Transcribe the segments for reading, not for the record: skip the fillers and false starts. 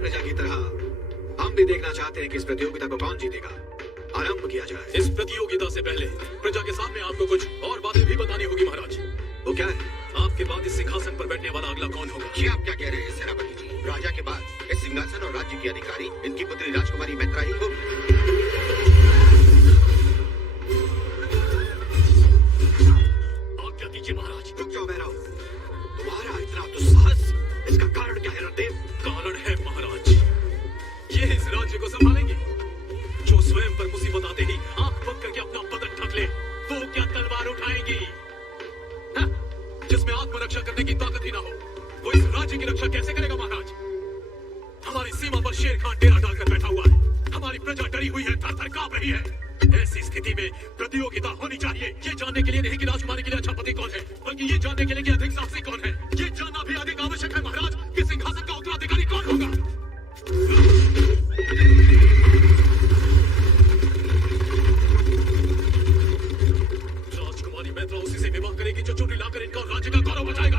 प्रजा की तरह हम भी देखना चाहते हैं कि इस प्रतियोगिता को कौन जीतेगा। आरंभ किया जाए। इस प्रतियोगिता से पहले प्रजा के सामने आपको कुछ और बातें भी बतानी होगी महाराज। वो क्या है? आपके बाद इस सिंहासन पर बैठने वाला अगला कौन होगा? जी आप क्या कह रहे हैं सेनापति जी? राजा के बाद इस सिंहासन और राज्य की अधिकारी इनकी पुत्री राजकुमारी मैत्रा ही होगी। आज्ञा दीजिए महाराज। रुक जाओ भैरव, तुम्हारा इतना दुस्साहस, इसका कारण क्या है रणदेव? कारण है महाराज, ये इस राज्य को संभालेंगे जो स्वयं पर मुसीबत आते ही आंख बंद करके अपना बदन ढक ले। वो क्या तलवार उठाएंगी? हाँ? जिसमें आत्मरक्षा करने की ताकत ही ना हो, वो इस राज्य की रक्षा कैसे करेगा महाराज? हमारी सीमा पर शेर खान डेरा डालकर बैठा हुआ है, हमारी प्रजा डरी हुई है, थर थर कांप रही है। ऐसी स्थिति में प्रतियोगिता होनी चाहिए, ये जानने के लिए नहीं कि राजकुमारी के लिए अच्छा पति कौन है, बल्कि ये जानने के लिए कि अधिक साहसी कौन है। ये जानना भी अधिक आवश्यक है महाराज कि सिंहासन का उत्तराधिकारी कौन होगा। राजकुमारी मैत्रा उसी से विवाह करेगी जो चुनरी लाकर इनका और राज्य का गौरव बचाएगा।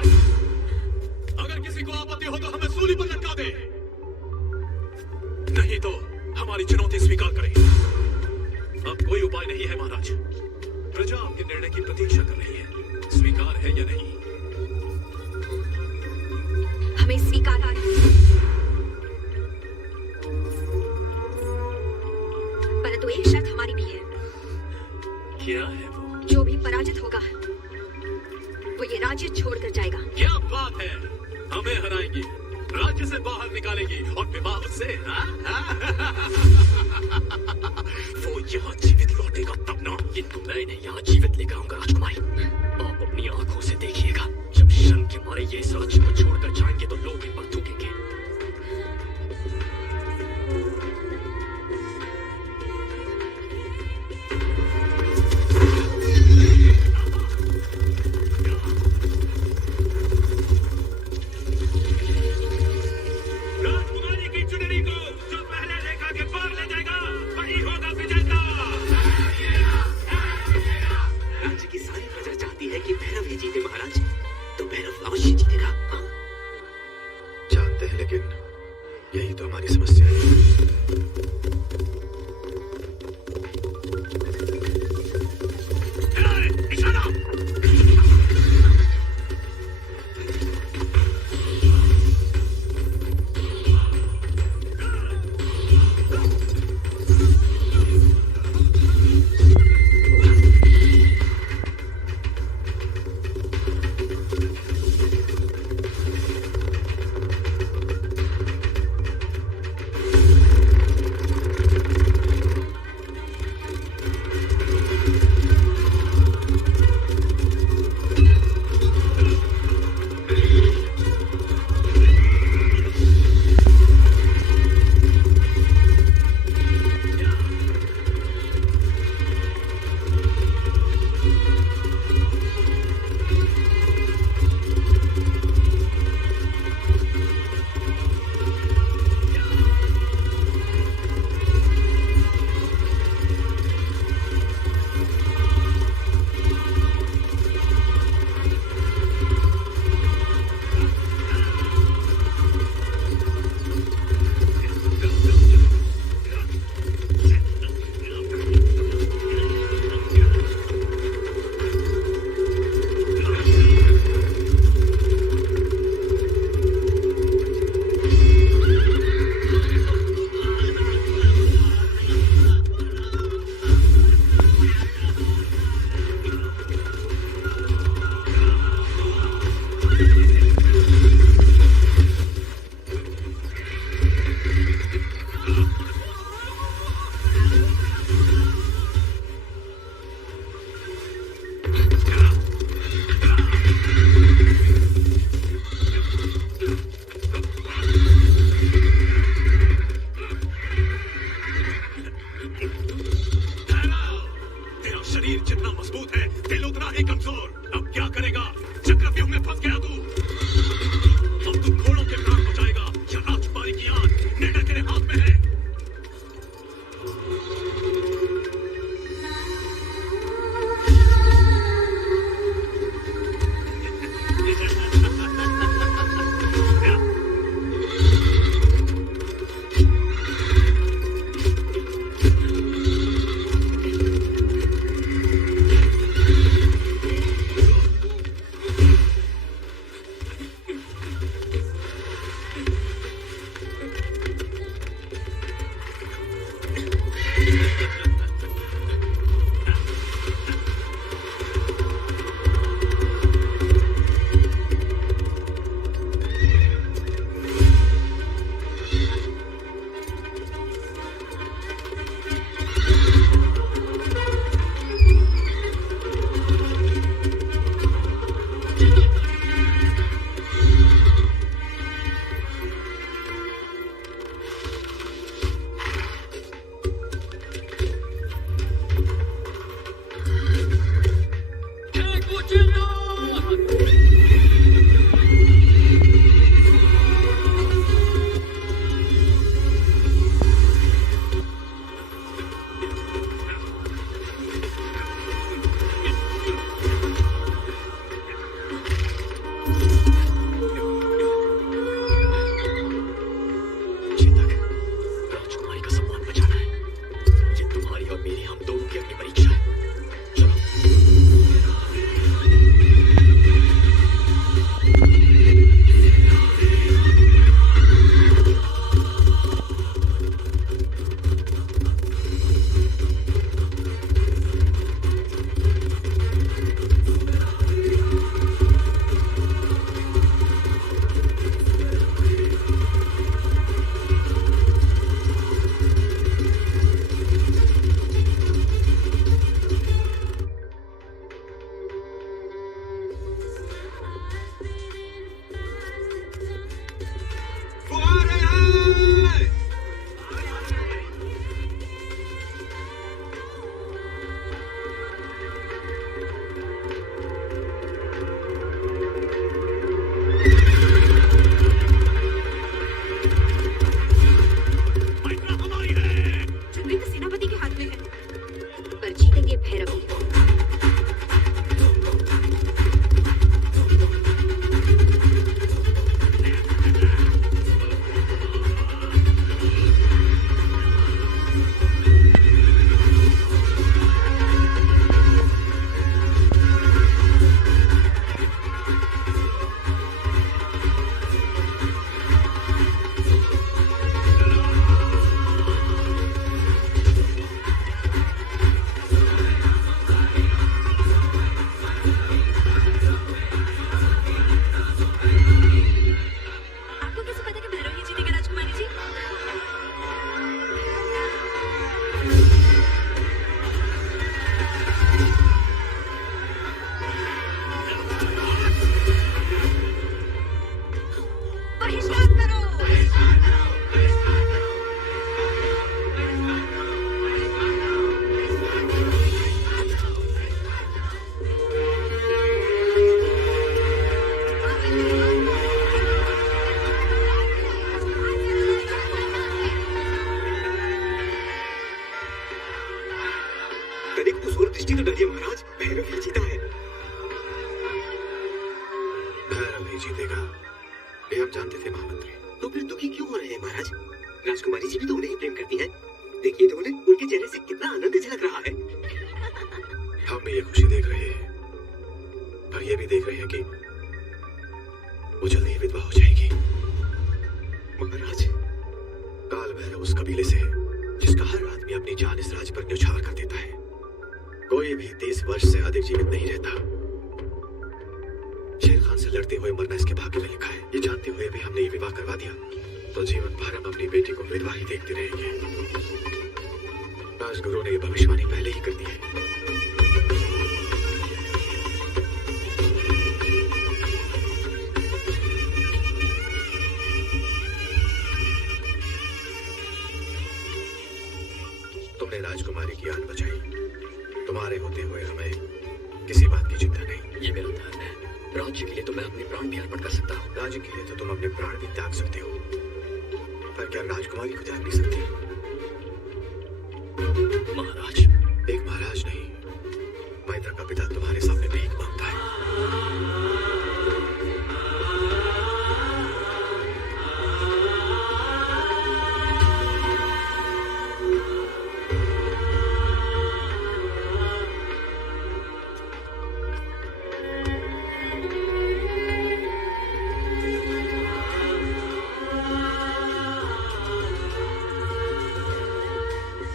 अगर किसी को आपत्ति हो तो हमें सूली पर लटका दे, नहीं तो हमारी चुनौती स्वीकार करें। अब कोई उपाय नहीं है महाराज, प्रजा आपके निर्णय की प्रतीक्षा कर रही है। स्वीकार है या नहीं? हमें स्वीकार है, परंतु एक शर्त हमारी भी है। क्या है वो? जो भी पराजित होगा वो ये राज्य छोड़कर जाएगा। क्या बात है, हमें हराएंगी, राज्य से बाहर निकालेगी और विवाह से वो यहाँ जीवित लौटेगा तब ना। इनको मैं इन्हें यहाँ जीवित लेकर आऊंगा राजकुमारी। आप अपनी आंखों से देखिएगा, जब शर्म के मारे ये इस राज्य को छोड़कर जाएंगे तो लोग इन पर थूकेंगे। यही तो हमारी समस्या है। तो डरिए महाराज, भैरव ही जीता है। भैरव ही जीतेगा, ये हम जानते थे महामंत्री। तो फिर दुखी क्यों हो रहे हैं महाराज? राजकुमारी जी भी तो उन्हें ही प्रेम करती हैं। देखिए तो उन्हें, उनके चेहरे से कितना आनंद झलक रहा है। हम भी ये खुशी देख रहे हैं, पर ये भी देख रहे हैं कि वो जल्दी ही विधवा हो जाएगी। महाराज, काल भैरव उस कबीले से है जिसका हर आदमी अपनी जान इस राज्य पर न्यौछावर कर देता है। कोई भी 30 वर्ष से अधिक जीवित नहीं रहता। शेर खान से लड़ते हुए मरना इसके भाग्य में लिखा है। ये जानते हुए भी हमने ये विवाह करवा दिया तो जीवन भर हम अपनी बेटी को विधवा ही देखते रहेंगे। राजगुरु ने ये भविष्यवाणी पहले ही कर दी है। तुमने राजकुमारी की जान बचाई, तुम्हारे होते हुए हमें किसी बात की चिंता नहीं। ये मेरा धर्म है। राज्य के लिए तो मैं अपने प्राण भी अर्पण कर सकता हूँ। राज्य के लिए तो तुम अपने प्राण भी त्याग सकते हो, पर क्या राजकुमारी को त्याग नहीं सकती? महाराज, एक महाराज नहीं, मैत्र का पिता तुम्हारे सामने भीख मांगता है।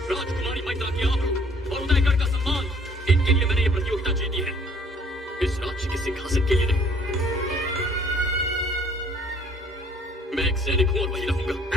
राजकुमारी मैत्रा की आबरू और उदयगढ़ का सम्मान, इनके लिए मैंने ये प्रतियोगिता जीती है, इस राज्य के सिंहासन के लिए नहीं। मैं एक सैनिक हूं और वही रहूंगा।